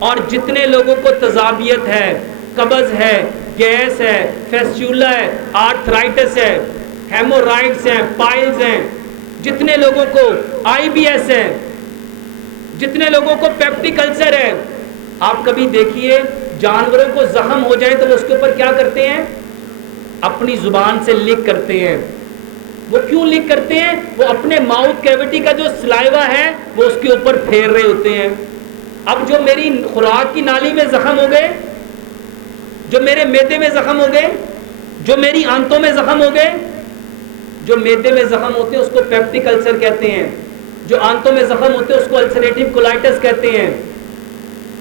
اور جتنے لوگوں کو تذابیت ہے، قبض ہے، گیس ہے، فیسچولا ہے، آرتھرائٹس ہے، ہیمورائڈس ہیں، پائلز ہیں، جتنے لوگوں کو آئی بی ایس ہے، جتنے لوگوں کو پیپٹک السر ہے، آپ کبھی دیکھیے جانوروں کو زخم ہو جائے تو وہ اس کے اوپر کیا کرتے ہیں؟ اپنی زبان سے لکھ کرتے ہیں۔ وہ کیوں لکھ کرتے ہیں؟ وہ اپنے ماؤتھ کیوٹی کا جو سلائیوا ہے وہ اس کے اوپر پھیر رہے ہوتے ہیں۔ اب جو میری خوراک کی نالی میں زخم ہو گئے، جو میرے معدے میں زخم ہو گئے، جو میری آنتوں میں زخم ہو گئے، جو معدے میں زخم ہوتے ہیں اس کو پیپٹک السر کہتے ہیں، جو آنتوں میں زخم ہوتے ہیں اس کو السریٹیو کولائٹس کہتے ہیں۔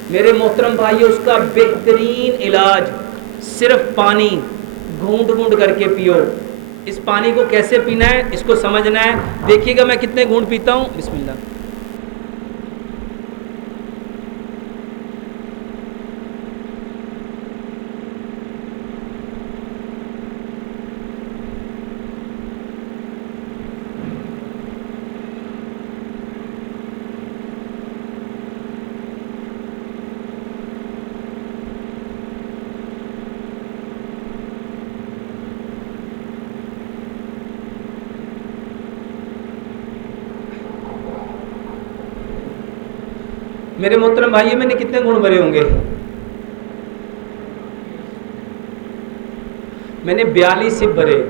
میرے محترم بھائیو، اس کا بہترین علاج صرف پانی گھونٹ گھونٹ کر کے پیو۔ اس پانی کو کیسے پینا ہے اس کو سمجھنا ہے۔ دیکھیے گا میں کتنے گھونٹ پیتا ہوں۔ بسم اللہ۔ میرے محترم بھائی، میں نے کتنے گھونٹ بھرے ہوں گے؟ میں نے 42 سپ بھرے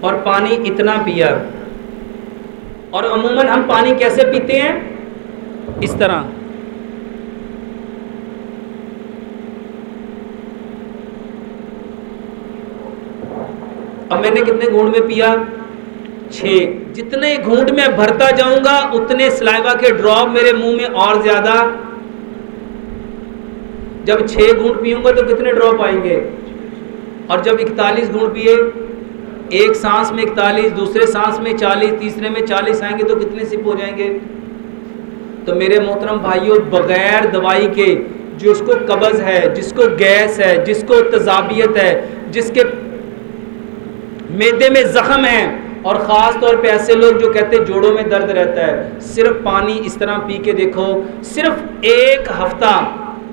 اور پانی اتنا پیا۔ اور عموماً ہم پانی کیسے پیتے ہیں؟ اس طرح۔ اب میں نے کتنے گھونٹ میں پیا؟ 6۔ جتنے گھونٹ میں بھرتا جاؤں گا اتنے سلائیوا کے ڈراپ میرے منہ میں اور زیادہ۔ جب 6 گھونٹ پیوں گا تو کتنے ڈراپ آئیں گے؟ اور جب 41 گھونٹ پیے، ایک سانس میں 41، دوسرے سانس میں 40، تیسرے میں 40 آئیں گے تو کتنے سپ ہو جائیں گے؟ تو میرے محترم بھائیوں، بغیر دوائی کے جس کو قبض ہے، جس کو گیس ہے، جس کو تذابیت ہے، جس کے معدے میں زخم ہے، اور خاص طور پہ ایسے لوگ جو کہتے ہیں جوڑوں میں درد رہتا ہے، صرف پانی اس طرح پی کے دیکھو، صرف 1 ہفتہ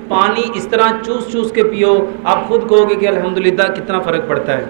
پانی اس طرح چوس چوس کے پیو، آپ خود کہو گے کہ الحمدللہ کتنا فرق پڑتا ہے۔